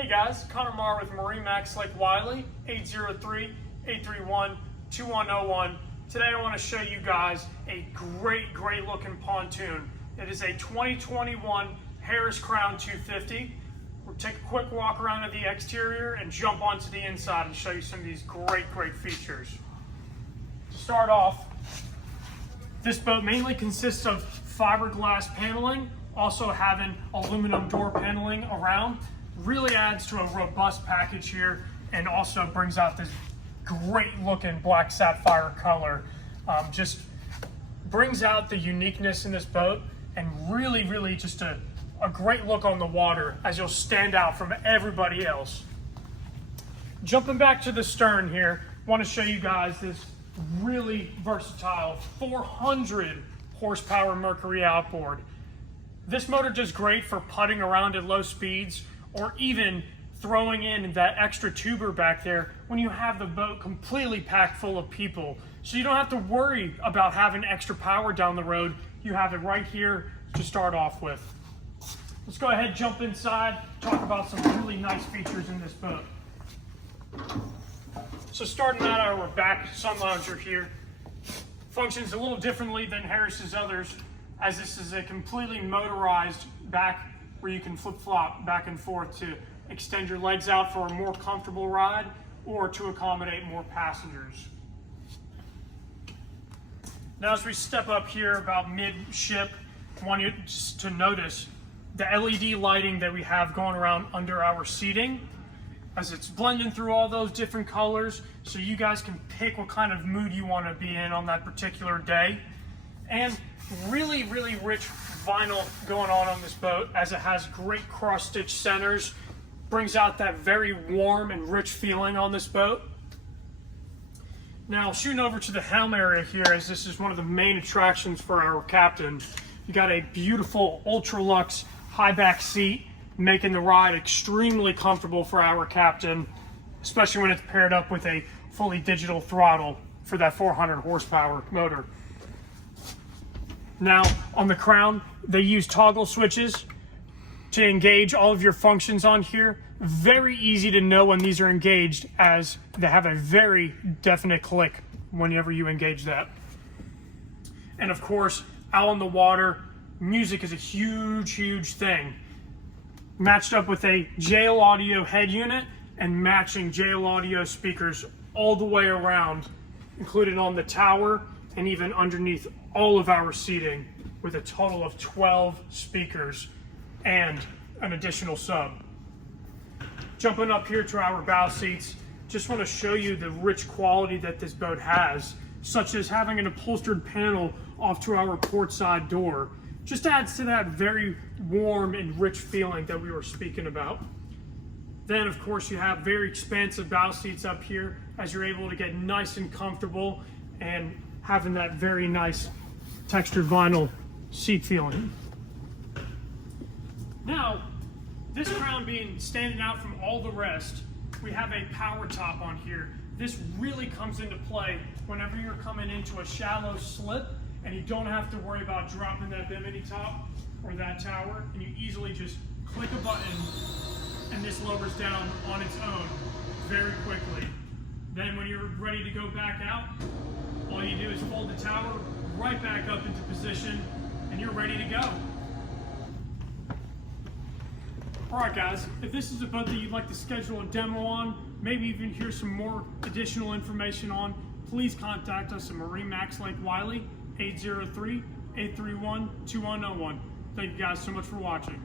Hey guys, Connor Marr with MarineMax Lake Wylie, 803-831-2101. Today I want to show you guys a great looking pontoon. It is a 2021 Harris Crowne 250. We'll take a quick walk around of the exterior and jump onto the inside and show you some of these great features. To start off, this boat mainly consists of fiberglass paneling, also having aluminum door paneling around. Really adds to a robust package here and also brings out this great looking black sapphire color. Just brings out the uniqueness in this boat and really just a great look on the water as you'll stand out from everybody else. Jumping back to the stern here, want to show you guys this really versatile 400 horsepower Mercury outboard. This motor does great for putting around at low speeds or even throwing in that extra tuber back there when you have the boat completely packed full of people. So you don't have to worry about having extra power down the road. You have it right here to start off with. Let's go ahead, jump inside, talk about some really nice features in this boat. So starting out our back sun lounger here, functions a little differently than Harris's others, as this is a completely motorized back where you can flip-flop back and forth to extend your legs out for a more comfortable ride or to accommodate more passengers. Now as we step up here about midship, I want you just to notice the LED lighting that we have going around under our seating, as it's blending through all those different colors so you guys can pick what kind of mood you want to be in on that particular day. And really rich vinyl going on this boat, as it has great cross-stitch centers, brings out that very warm and rich feeling on this boat. Now shooting over to the helm area here, as this is one of the main attractions for our captain. You got a beautiful Ultralux high back seat, making the ride extremely comfortable for our captain, especially when it's paired up with a fully digital throttle for that 400 horsepower motor. Now on the Crowne, they use toggle switches to engage all of your functions on here. Very easy to know when these are engaged, as they have a very definite click whenever you engage that. And of course, out on the water, music is a huge thing. Matched up with a JL Audio head unit and matching JL Audio speakers all the way around, included on the tower and even underneath all of our seating, with a total of 12 speakers and an additional sub. Jumping up here to our bow seats, just want to show you the rich quality that this boat has, such as having an upholstered panel off to our port side door. Just adds to that very warm and rich feeling that we were speaking about. Then of course you have very expansive bow seats up here, as you're able to get nice and comfortable and having that very nice textured vinyl seat feeling. Now, this Crowne being standing out from all the rest, we have a power top on here. This really comes into play whenever you're coming into a shallow slip and you don't have to worry about dropping that bimini top or that tower, and you easily just click a button and this lowers down on its own very quickly. Then when you're ready to go back out, all you do is fold the tower right back up into position and you're ready to go. Alright guys, if this is a boat that you'd like to schedule a demo on, maybe even hear some more additional information on, please contact us at MarineMax Lake Wylie, 803-831-2101. Thank you guys so much for watching.